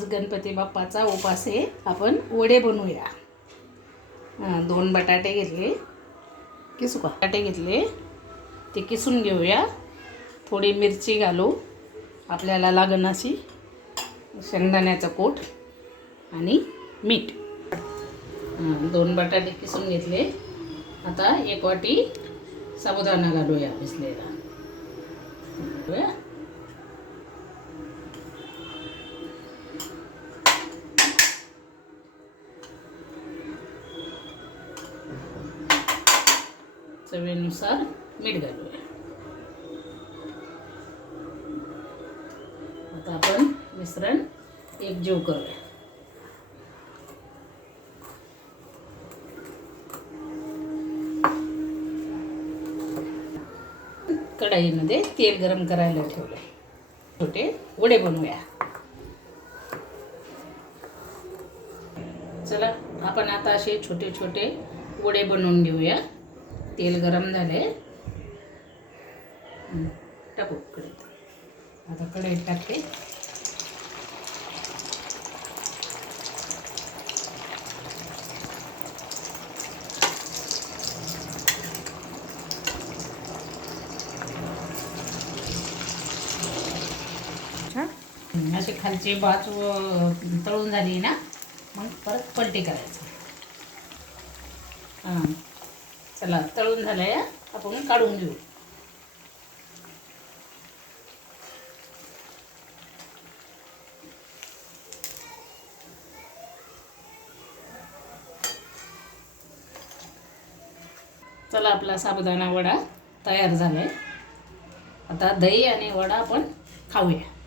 गणपती बाप्पाचा उपास आहे. आपण वडे बनवूया. 2 बटाटे घेतले, बटाटे घेतले, ते किसून घेऊया. थोडी मिरची घालू, आपल्याला लागण अशी, शेंगदाण्याचं कूट आणि मीठ. 2 बटाटे किसून घेतले. आता 1 वाटी साबुदाणा घालूया भिजलेला. चवीनुसार मीठ घालूया. आता आपण मिश्रण एकजीव करूया. कढईमध्ये तेल गरम करायला ठेवले. छोटे वडे बनवूया. चला आपण आता असे छोटे छोटे वडे बनवून घेऊया. तेल गरम झाले, टाकू कढईत. आता कढईत टाकते. असे खालचे बाजू तळून झाली ना, मग परत पलटी करायचं. चला तळून झालंय, आपण काढून घेऊ. चला आपला साबुदाणा वडा तयार झालाय. आता दही आणि वडा आपण खाऊया.